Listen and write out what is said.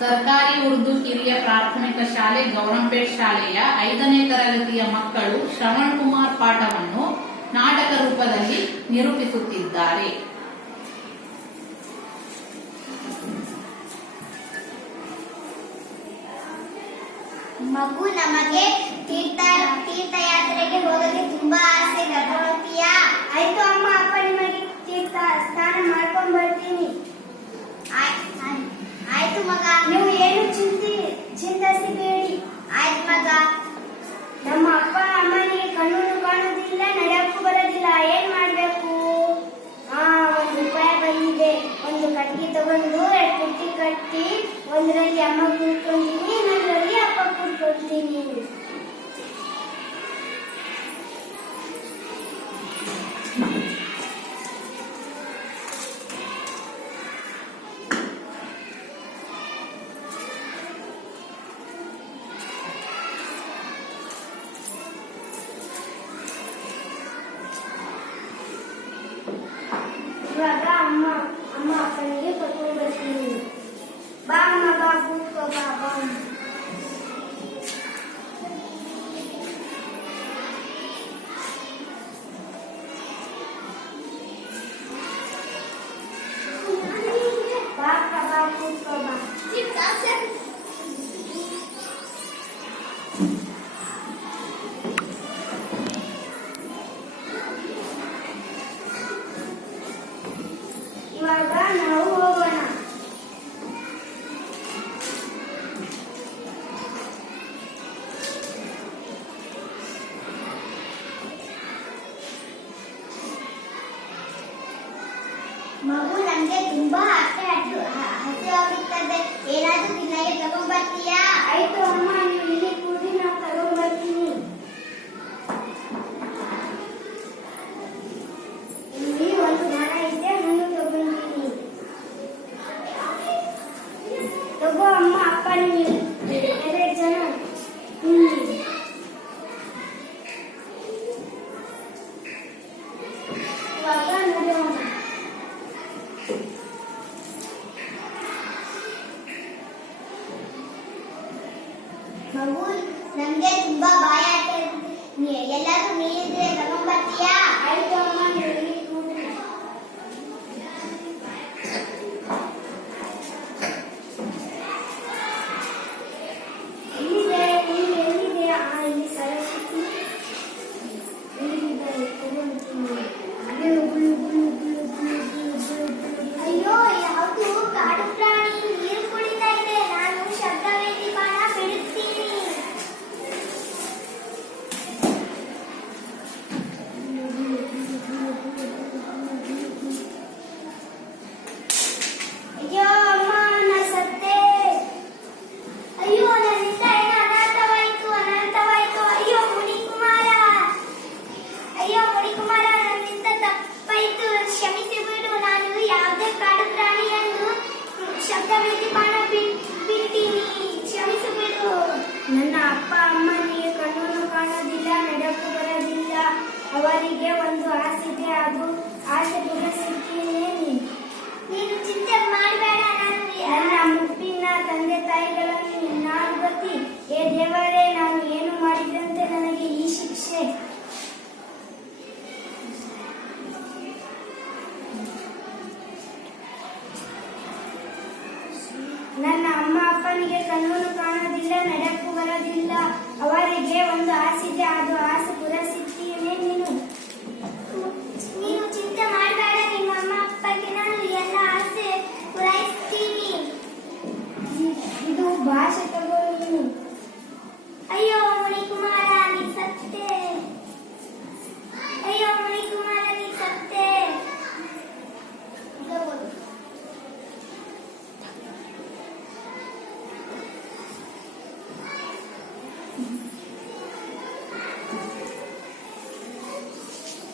ಸರ್ಕಾರಿ ಉರ್ದು ಕಿರಿಯ ಪ್ರಾಥಮಿಕ ಶಾಲೆ ಗೌರಂಪೇಟ್ ಶಾಲೆಯ 5ನೇ ತರಗತಿಯ ಮಕ್ಕಳು ಶ್ರವಣ್ ಕುಮಾರ್ ಪಾಠವನ್ನು ನಾಟಕ ರೂಪದಲ್ಲಿ ನಿರೂಪಿಸುತ್ತಿದ್ದಾರೆ. ಮಗು, ನಮಗೆ ತೀರ್ಥಯಾತ್ರೆಗೆ ಹೋಗಕ್ಕೆ ತುಂಬಾ ಆಸೆ. ಕರ್ಕೊಂಡ್ಬರ್ತೀಯಾ? ಆಯ್ತು ಅಮ್ಮ, ಅಪ್ಪ ನಿಮಗೆ ತೀರ್ಥ ಸ್ನಾನ ಮಾಡ್ಕೊಂಡ್ ಬರ್ತೀನಿ. ಆಯ್ತು ಮಗ. ನೀವು ಏನು ಚಿಂತಿಸಬೇಡಿ. ಆಯ್ತು ಮಗ. ನಮ್ಮ ಅಪ್ಪ ಅಮ್ಮನಿಗೆ ಕಣ್ಣು ಕಾಣುವುದಿಲ್ಲ, ನಡೆಯಕ್ಕೂ ಬರೋದಿಲ್ಲ. ಏನ್ ಮಾಡ್ಬೇಕು? ಒಂದು ಉಪಾಯ ಬಂದಿದೆ. ಒಂದು ಕಟ್ಟಿ ತಗೊಂಡು ಪುಟ್ಟಿ ಕಟ್ಟಿ ಒಂದರಲ್ಲಿ ಅಮ್ಮ ಕೂತ್ಕೊಂತೀನಿ, ಇನ್ನೊಂದರಲ್ಲಿ ಅಪ್ಪ ಕೂತ್ಕೊಳ್ತೀನಿ. ಇವಾಗ ಅಮ್ಮ ಅಪ್ಪನಿಗೆ ಕರ್ಕೊಂಡು ಬರ್ತೀನಿ. ಬಾ ಅಮ್ಮ, ಬಾ ಕೂತ್ಕೋ, ಬಾ ಬಾ. ಬಾ ಕೂತ್ಕೋ, ಬಾ. ಇವಾಗ ನಾವು ಹೋಗೋಣ. ಮಗು, ನಮ್ಗೆ ತುಂಬಾ ಹಸಿವಾಗುತ್ತದೆ. ಏನಾದ್ರೂ ತಿನ್ನಕ್ಕೆ ತಗೊಂಡ್ಬರ್ತೀಯಾ? ಆಯ್ತು ಅಮ್ಮ, ನೀವು ಇಲ್ಲಿ ಕೂಡಿ ನಾವು ತಗೊಂಡ್ ಬರ್ತೀನಿ. ಇಲ್ಲಿ ಒಂದು ಮರ ಇದೆ, ಹಣ್ಣು ತಗೊಂಡಿನಿ. ತಗೋ ಅಮ್ಮ, ಅಪ್ಪ ನೀವು 2 ಜನ ತಿನ್ನಿ. ಇವಾಗ ನಡೆಯೋಣ. ಮಗು, ನಮ್ಗೆ ತುಂಬಾ ಬಾಯ ಎಲ್ಲಾದ್ರೂ ನೀರಿದ್ರೆ ತಗೊಂಡ್ಬರ್ತೀಯಾ? ಆಯ್ತು ಅಮ್ಮ, ನೀವು ಇಲ್ಲಿ ಕೂಡಿ. ಎಲ್ಲಿದೆ? ಇಲ್ಲಿ ಸರಸ್ವತಿ ಎಲ್ಲಿದ್ದಾರೆ? ತಗೊಂಡ್ತೀನಿ. ಅಯ್ಯೋ, ಯಾವುದು ಕಾಡು ಪ್ರಾಣಿ ನೀರು ಕುಡಿತಾ ಇದೆ. ನಾನು ಶಬ್ದವೇದಿ ಬಾಣ ಬಿಡುತ್ತೀನಿ. ಅಯ್ಯೋ ಅಮ್ಮ, ನಾ ಸತ್ತೆ. ಅಯ್ಯೋ, ನನ್ನಿಂದ ಏನೋ ಅನರ್ಥವಾಯ್ತು. ಅಯ್ಯೋ ಮುನಿಕುಮಾರ, ನನ್ನಿಂದ ತಪ್ಪಾಯ್ತು. ಕ್ಷಮಿಸಿ ಬಿಡು. ನಾನು ಯಾವುದೇ ಕಾಡು ಪ್ರಾಣಿ ಎಂದು ಶಬ್ದವೇದಿ ಬಾಣ ಬಿಡ್ತೀನಿ. ಕ್ಷಮಿಸಿ ಬಿಡು. ನನ್ನ ಅಪ್ಪ ಅಮ್ಮನಿಗೆ ಕಣ್ಣನ್ನು ಕಾಣೋದಿಲ್ಲ, ನಡೆಯಕ್ಕೂ ಬರೋದಿಲ್ಲ. ಅವರಿಗೆ ಒಂದು ಆಸೆ ಇದೆ, ಅದು ಆಸೆ ಪೂರೈಸುತ್ತೀನಿ. ನೀನು ಚಿಂತೆ ಮಾಡಬೇಡ. ನನ್ನ ಮುಪ್ಪಿನ ತಂದೆ ತಾಯಿಗಳನ್ನು ನಾನು ಗತಿ. ಏ ದೇವರೇ, ನಾನು ಏನು ಮಾಡಿದಂತೆ ನನಗೆ ಈ ಶಿಕ್ಷೆ? ನನ್ನ ಅಮ್ಮ ಅಪ್ಪನಿಗೆ ಕಣ್ಣನ್ನು ಕಾಣೋದಿಲ್ಲ, ನಡೆಯಕ್ಕೂ ಬರೋದಿಲ್ಲ. ಅವರಿಗೆ ಒಂದು ಆಸೆ ಇದೆ, ಅದು ಆಸೆ ಪೂರೈಸಿ